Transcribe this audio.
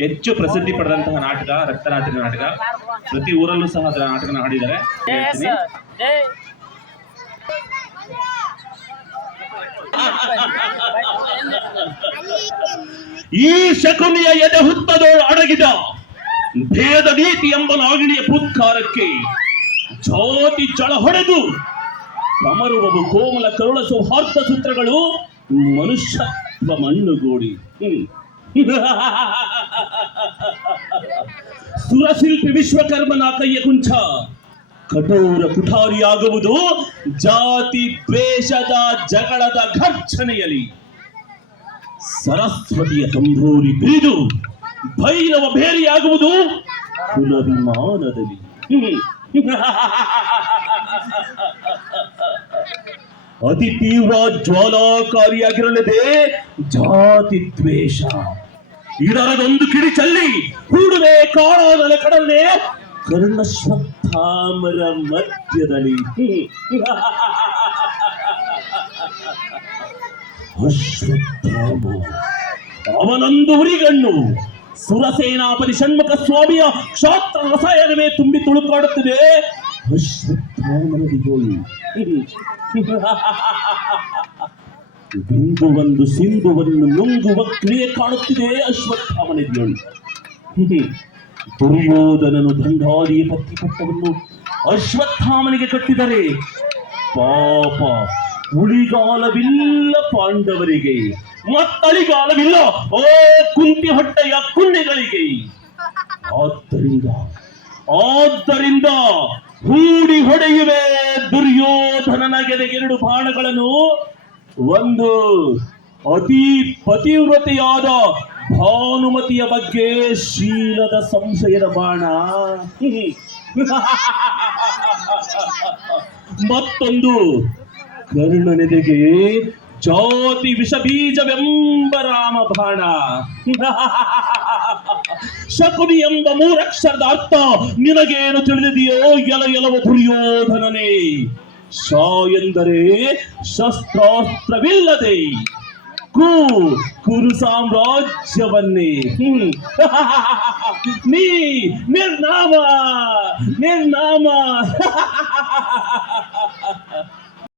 ಹೆಚ್ಚು ಪ್ರಸಿದ್ಧಿ ಪಡೆದಂತಹ ನಾಟಕ ರಕ್ತರಾತ್ರಿ ನಾಟಕ. ಪ್ರತಿ ಊರಲ್ಲೂ ಸಹ ಅದರ ನಾಟಕನ ಹಾಡಿದ್ದಾರೆ. ಈ ಶಕುನಿಯ ಎದೆ ಹುತ್ತದೋಳು ಅಡಗಿದ ಭೇದ ನೀತಿ ಎಂಬ ನಾಗಿಣಿಯ ಪುತ್ಕಾರಕ್ಕೆ ಜಾತಿ ಜಳ ಹೊಡೆದು ಕಮರುವವು ಕೋಮಲ ಕರುಳ ಸೌಹಾರ್ದ ಸೂತ್ರಗಳು ಮನುಷ್ಯತ್ವ ಮಣ್ಣುಗೂಡಿ ಸುರಶಿಲ್ಪಿ ವಿಶ್ವಕರ್ಮನ ಕೈಯ ಕುಂಚ ಕಠೋರ ಕುಠಾರಿಯಾಗುವುದು ಜಾತಿ ದ್ವೇಷದ ಜಗಳದ ಘರ್ಷಣೆಯಲ್ಲಿ. ಸರಸ್ವತಿಯ ತಂಬೂರಿ ಬಿರಿದು ಭೈರವ ಭೇರಿಯಾಗುವುದು ಕುಲವಿಮಾನದಲ್ಲಿ. ಅತಿ ತೀವ್ರ ಜ್ವಾಲಾಕಾರಿಯಾಗಿರಲಿದೆ ಜಾತಿ ದ್ವೇಷ. ಇದರದೊಂದು ಕಿಡಿ ಚಲ್ಲಿ ಹೂಡುವೆ ಕಾಳಾಗಲ ಕಡಲೆ ಕರ್ಣಶ್ವತ್ಥಾಮರ ಮಧ್ಯದಲ್ಲಿ. ಅಶ್ವತ್ಥಾಮ ಅವನೊಂದು ಉರಿಗಣ್ಣು ಸುರಸೇನಾಪತಿ ಷಣ್ಮುಖ ಸ್ವಾಮಿಯ ಕ್ಷಾತ್ರ ರಸಾಯನವೇ ತುಂಬಿ ತುಳುಕಾಡುತ್ತದೆ. ಅಶ್ವತ್ಥಾಮನದಿಗೋಳು ಬಿಂದುವೊಂದು ಸಿಂಧುವನ್ನು ನುಂಗುವ ಕ್ರಿಯೆ ಕಾಣುತ್ತಿದೆ. ಅಶ್ವತ್ಥಾಮನದಿಗೋಳು ದುರ್ಯೋಧನನು ದಂಡಾದಿಯ ಪಟ್ಟಿಪಟ್ಟವನ್ನು ಅಶ್ವತ್ಥಾಮನಿಗೆ ಕಟ್ಟಿದರೆ ಪಾಪ ಉಳಿಗಾಲವಿಲ್ಲ ಪಾಂಡವರಿಗೆ, ಮತ್ತಳಿಗಾಲವಿಲ್ಲ ಓ ಕುಂತಿ ಹೊಟ್ಟೆಯ ಕುಂಡೆಗಳಿಗೆ. ಆದ್ದರಿಂದ ಹೂಡಿ ಹೊಡೆಯುವೆ ದುರ್ಯೋಧನನ ಗೆರೆಗೆರಡು ಬಾಣಗಳನ್ನು. ಒಂದು ಅತಿ ಪತಿವ್ರತೆಯಾದ ಭಾನುಮತಿಯ ಬಗ್ಗೆ ಶೀಲದ ಸಂಶಯದ ಬಾಣ, ಮತ್ತೊಂದು ಕರ್ಣನೆದೆಗೆ ಜಾತಿ ವಿಷ ಬೀಜವೆಂಬ ರಾಮ ಬಾಣ. ಶಕುನಿ ಎಂಬ ಮೂರಕ್ಷರದ ಅರ್ಥ ನಿನಗೇನು ತಿಳಿದಿದೆಯೋ ಎಲವ ದುರ್ಯೋಧನನೇ? ಶ ಎಂದರೆ ಶಸ್ತ್ರಾಸ್ತ್ರವಿಲ್ಲದೆ ಕುರು ಸಾಮ್ರಾಜ್ಯವನ್ನೇ. ನೀ ನಿರ್ನಾಮ